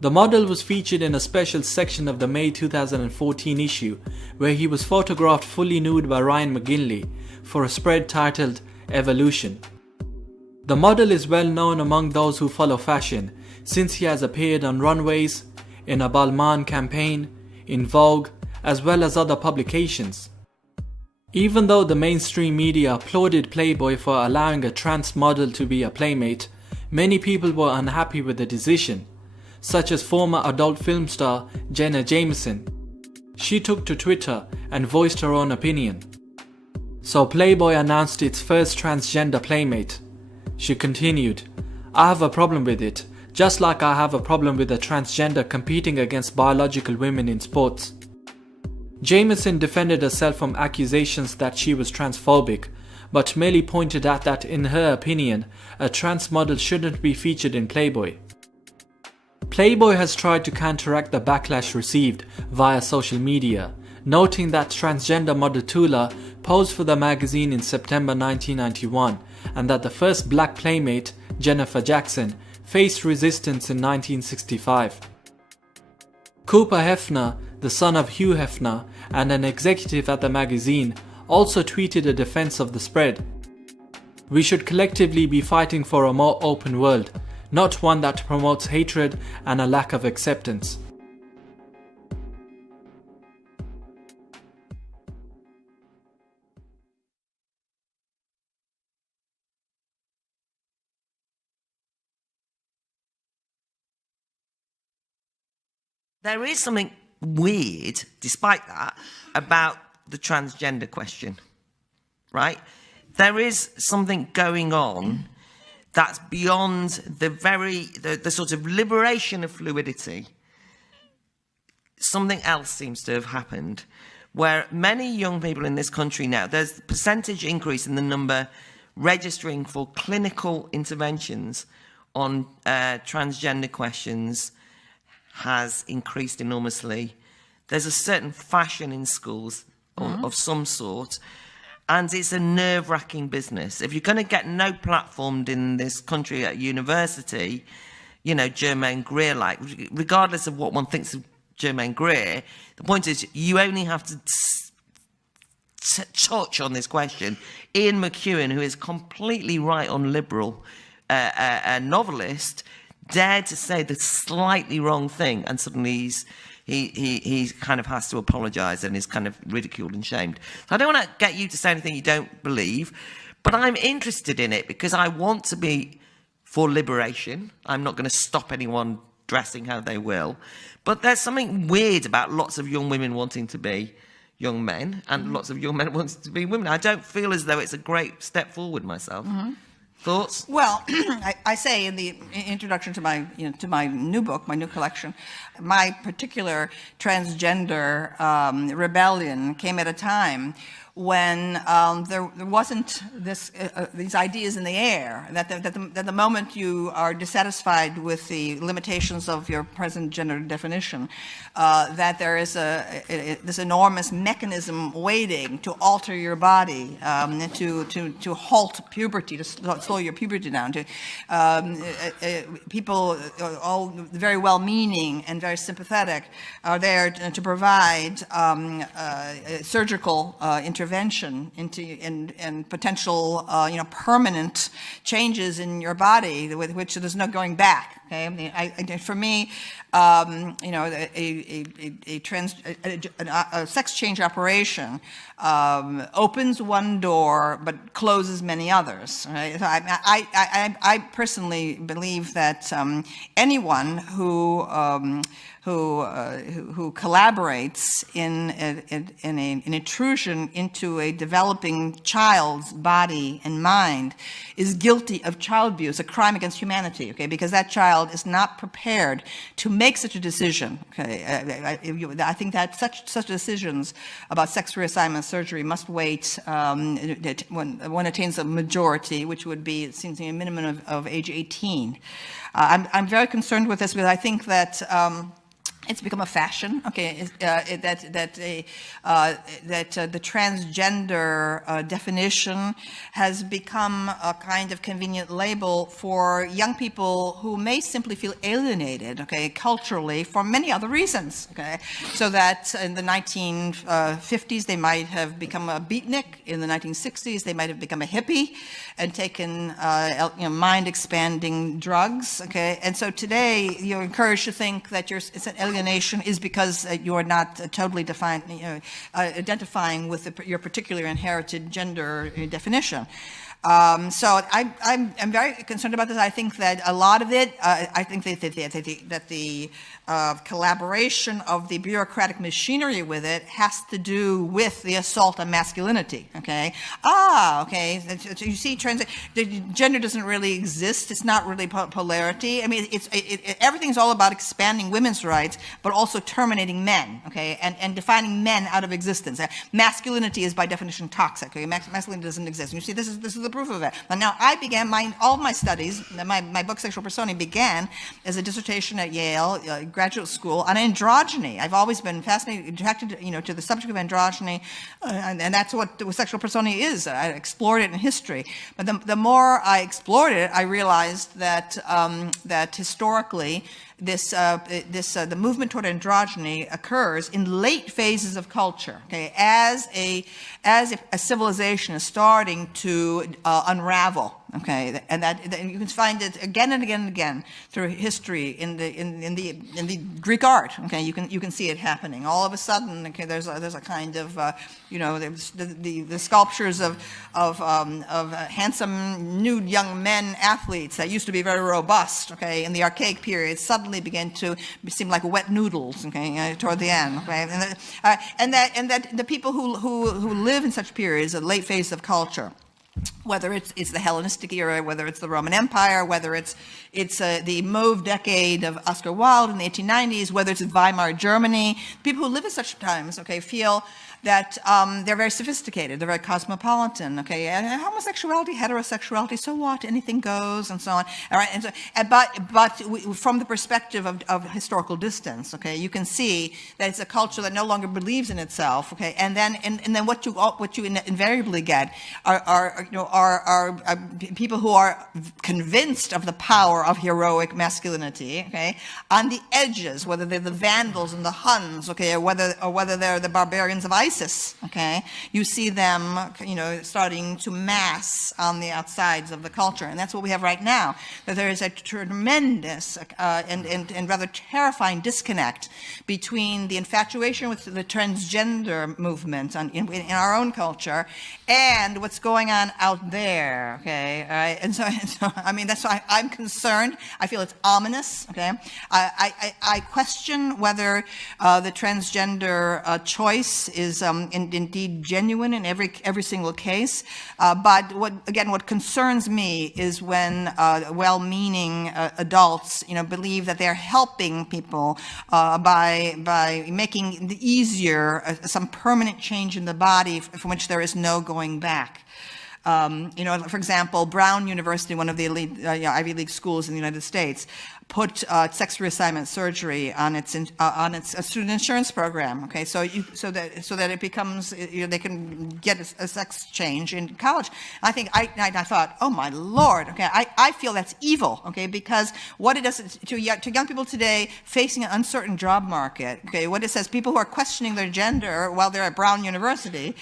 The model was featured in a special section of the May 2014 issue, where he was photographed fully nude by Ryan McGinley for a spread titled Evolution. The model is well known among those who follow fashion, since he has appeared on runways, in a Balmain campaign, in Vogue, as well as other publications. Even though the mainstream media applauded Playboy for allowing a trans model to be a playmate, many people were unhappy with the decision, such as former adult film star Jenna Jameson. She took to Twitter and voiced her own opinion. So Playboy announced its first transgender playmate. She continued, "I have a problem with it, just like I have a problem with a transgender competing against biological women in sports." Jameson defended herself from accusations that she was transphobic, but merely pointed out that in her opinion, a trans model shouldn't be featured in Playboy. Playboy has tried to counteract the backlash received via social media, noting that transgender model Tula posed for the magazine in September 1991 and that the first black playmate, Jennifer Jackson, faced resistance in 1965. Cooper Hefner, the son of Hugh Hefner and an executive at the magazine, also tweeted a defense of the spread. "We should collectively be fighting for a more open world, not one that promotes hatred and a lack of acceptance." There is something weird, despite that, about the transgender question, right? There is something going on that's beyond the sort of liberation of fluidity. Something else seems to have happened, where many young people in this country now, there's a percentage increase in the number registering for clinical interventions on transgender questions has increased enormously. There's a certain fashion in schools of some sort, and it's a nerve-wracking business. If you're going to get no platformed in this country at university, you know, Germaine Greer, like, regardless of what one thinks of Germaine Greer, the point is you only have to touch on this question. Ian McEwan, who is completely right on liberal, a novelist, dared to say the slightly wrong thing, and suddenly he kind of has to apologise and is kind of ridiculed and shamed. So I don't want to get you to say anything you don't believe, but I'm interested in it because I want to be for liberation. I'm not going to stop anyone dressing how they will, but there's something weird about lots of young women wanting to be, young men, and lots of young men wanting to be women. I don't feel as though it's a great step forward myself. Thoughts? Well, I say in the introduction to my new book, my new collection, my particular transgender rebellion came at a time when there wasn't these ideas in the air, that the moment you are dissatisfied with the limitations of your present gender definition, that there is this enormous mechanism waiting to alter your body, to halt puberty, to slow your puberty down. People, all very well-meaning and very sympathetic, are there to provide surgical intervention into and potential permanent changes in your body with which there's no going back. Okay, for me, a sex change operation opens one door but closes many others. Right? So I personally believe that anyone who collaborates in an intrusion into a developing child's body and mind is guilty of child abuse, a crime against humanity, okay, because that child is not prepared to make such a decision, okay. I think that such decisions about sex reassignment surgery must wait when one attains a majority, which would be, it seems to me, a minimum of age 18. I'm very concerned with this because I think that it's become a fashion, okay, that the transgender definition has become a kind of convenient label for young people who may simply feel alienated, okay, culturally for many other reasons, okay. So that in the 1950s they might have become a beatnik, in the 1960s they might have become a hippie and taken mind-expanding drugs, okay. And so today you're encouraged to think that it's an alienation is because you are not totally identifying with your particular inherited gender definition. So I'm very concerned about this. I think that a lot of it, I think that the collaboration of the bureaucratic machinery with it has to do with the assault on masculinity, okay? Okay, so you see, gender doesn't really exist. It's not really polarity. I mean, everything's all about expanding women's rights, but also terminating men, okay, and defining men out of existence. Masculinity is by definition toxic, okay? Masculinity doesn't exist. And you see, this is the proof of it. Now I began all of my studies, my book, Sexual Personae, began as a dissertation at Yale graduate school on androgyny. I've always been fascinated, attracted to the subject of androgyny, and that's what Sexual Personae is. I explored it in history. But the more I explored it, I realized that historically, the movement toward androgyny occurs in late phases of culture, okay, as a civilization is starting to unravel, okay, and you can find it again and again and again through history in the Greek art, okay. You can see it happening. All of a sudden, okay, there's a kind of the sculptures of handsome nude young men athletes that used to be very robust, okay, in the archaic period suddenly began to seem like wet noodles, okay, toward the end, okay, and that the people who live in such periods, a late phase of culture, whether it's the Hellenistic era, whether it's the Roman Empire, whether it's the Mauve decade of Oscar Wilde in the 1890s, whether it's Weimar Germany, people who live at such times, okay, feel that they're very sophisticated, they're very cosmopolitan, okay, and homosexuality, heterosexuality, so what, anything goes, and so on, all right, and so, but from the perspective of historical distance, okay, you can see that it's a culture that no longer believes in itself, okay, and then what you invariably get are people who are convinced of the power of heroic masculinity, okay, on the edges, whether they're the Vandals and the Huns, okay, or whether they're the barbarians of ISIS, okay, you see them, starting to mass on the outsides of the culture, and that's what we have right now. That there is a tremendous and rather terrifying disconnect between the infatuation with the transgender movement in our own culture and what's going on out there, okay, all right, and so I mean, that's why I'm concerned. I feel it's ominous, okay. I question whether the transgender choice is is indeed genuine in every single case. But what concerns me is when well-meaning adults, believe that they're helping people by making it easier some permanent change in the body from which there is no going back. For example, Brown University, one of the elite Ivy League schools in the United States, put sex reassignment surgery on its student insurance program. Okay, so that it becomes they can get a sex change in college. And I thought, oh my Lord, okay, I feel that's evil. Okay, because what it does to young people today facing an uncertain job market. Okay, what it says, people who are questioning their gender while they're at Brown University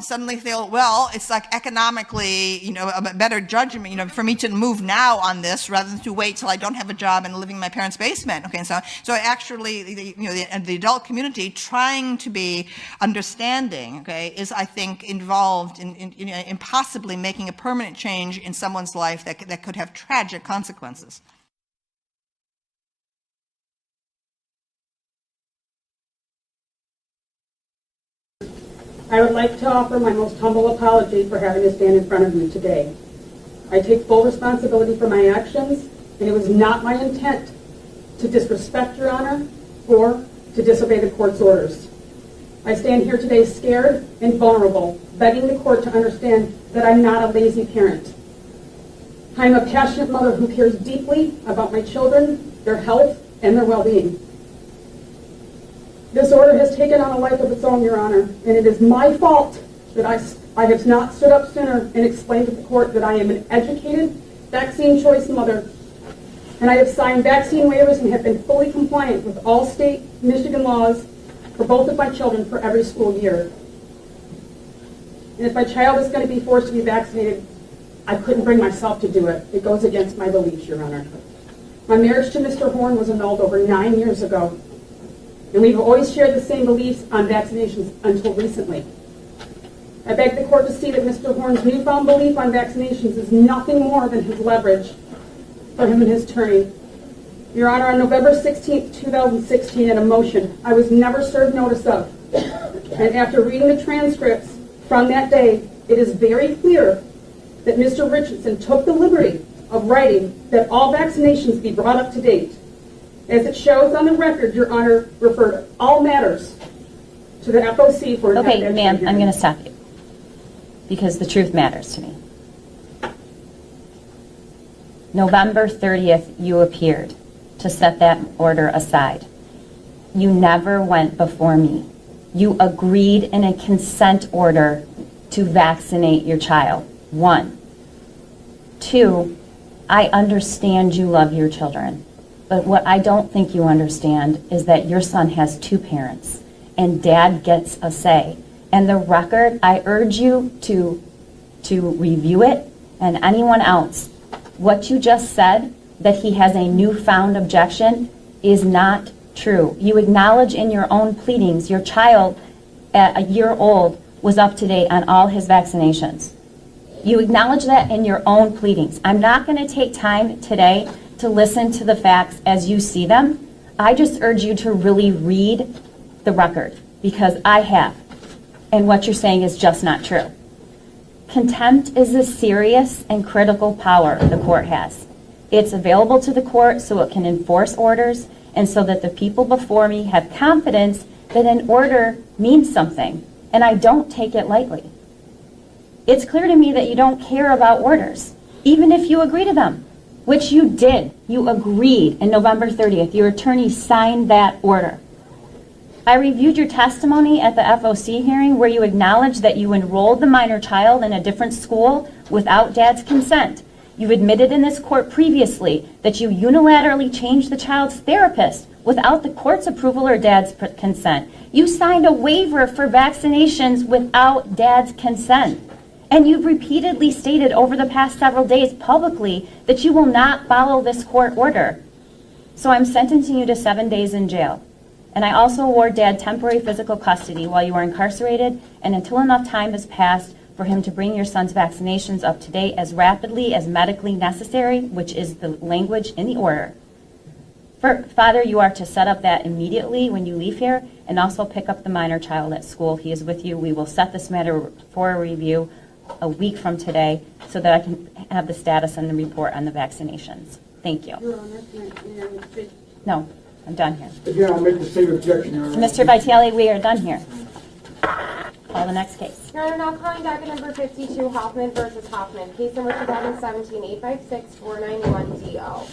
suddenly feel, well, it's like economically a better judgment for me to move now on this rather than to wait till I don't have a job and living in my parents' basement. Okay, so actually, the adult community trying to be understanding, okay, is, I think, involved in possibly making a permanent change in someone's life that could have tragic consequences. I would like to offer my most humble apology for having to stand in front of you today. I take full responsibility for my actions, and it was not my intent to disrespect Your Honor or to disobey the court's orders. I stand here today scared and vulnerable, begging the court to understand that I'm not a lazy parent. I'm a passionate mother who cares deeply about my children, their health, and their well-being. This order has taken on a life of its own, Your Honor, and it is my fault that I have not stood up sooner and explained to the court that I am an educated, vaccine choice mother, and I have signed vaccine waivers and have been fully compliant with all state Michigan laws for both of my children for every school year. And if my child is going to be forced to be vaccinated, I couldn't bring myself to do it. It goes against my beliefs, Your Honor. My marriage to Mr. Horn was annulled over 9 years ago, and we've always shared the same beliefs on vaccinations until recently. I beg the court to see that Mr. Horn's newfound belief on vaccinations is nothing more than his leverage for him and his attorney. Your Honor, on November 16, 2016, in a motion I was never served notice of, and after reading the transcripts from that day, it is very clear that Mr. Richardson took the liberty of writing that all vaccinations be brought up to date. As it shows on the record, Your Honor referred all matters to the FOC for an Okay, ma'am, I'm going to stop you because the truth matters to me. November 30th, you appeared to set that order aside. You never went before me. You agreed in a consent order to vaccinate your child. 1. 2, I understand you love your children, but what I don't think you understand is that your son has 2 parents, and dad gets a say. And the record, I urge you to review it, and anyone else. What you just said, that he has a newfound objection, is not true. You acknowledge in your own pleadings your child at a year old was up to date on all his vaccinations. You acknowledge that in your own pleadings. I'm not going to take time today to listen to the facts as you see them. I just urge you to really read the record, because I have, and what you're saying is just not true. Contempt is a serious and critical power the court has. It's available to the court so it can enforce orders and so that the people before me have confidence that an order means something, and I don't take it lightly. It's clear to me that you don't care about orders, even if you agree to them, which you did. You agreed in November 30th. Your attorney signed that order. I reviewed your testimony at the FOC hearing where you acknowledged that you enrolled the minor child in a different school without dad's consent. You've admitted in this court previously that you unilaterally changed the child's therapist without the court's approval or dad's consent. You signed a waiver for vaccinations without dad's consent. And you've repeatedly stated over the past several days publicly that you will not follow this court order. So I'm sentencing you to 7 days in jail. And I also award Dad temporary physical custody while you are incarcerated and until enough time has passed for him to bring your son's vaccinations up to date as rapidly as medically necessary, which is the language in the order. Father, you are to set up that immediately when you leave here, and also pick up the minor child at school. He is with you. We will set this matter for a review a week from today so that I can have the status and the report on the vaccinations. Thank you. Your Honor, and No, I'm done here. Again, I'll make the same objection, Your Honor. Mr. Vitale, we are done here. Call the next case. Your Honor, now calling docket number 52, Hoffman versus Hoffman. Case number 2017-856-491-DO.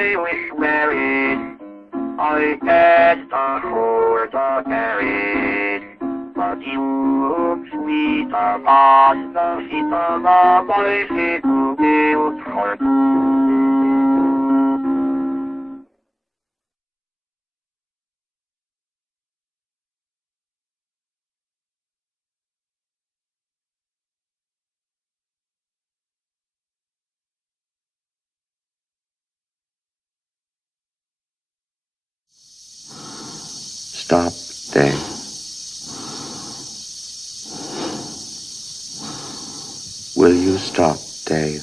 I was married. I had the sword of married. But you, sweet upon the feet of my feet, built for Stop, Dave. Will you stop, Dave?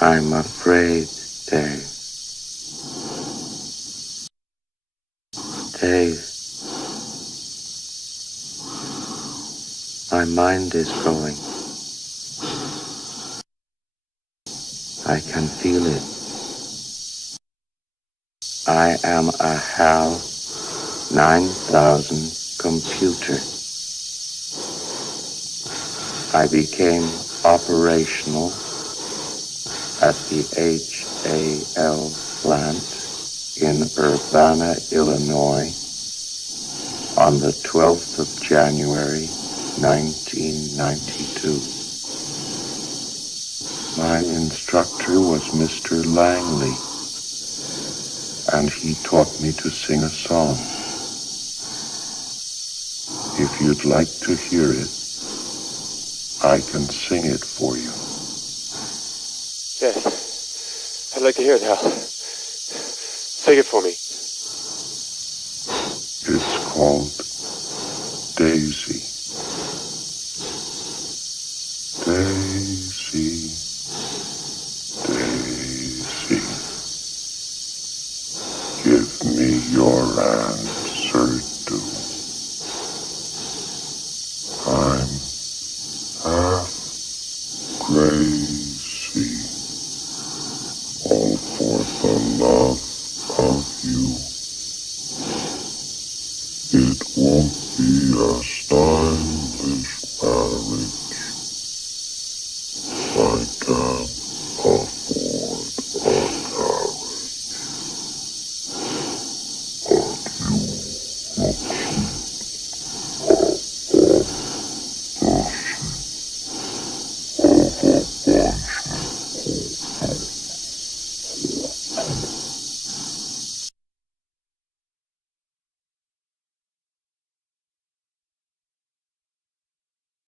I'm afraid, Dave. Dave. My mind is going. I can feel it. I am a HAL 9000 computer. I became operational at the HAL plant in Urbana, Illinois on the 12th of January, 1992. My instructor was Mr. Langley, and he taught me to sing a song. If you'd like to hear it, I can sing it for you. Yes, I'd like to hear it, Hal. Sing it for me. It's called Days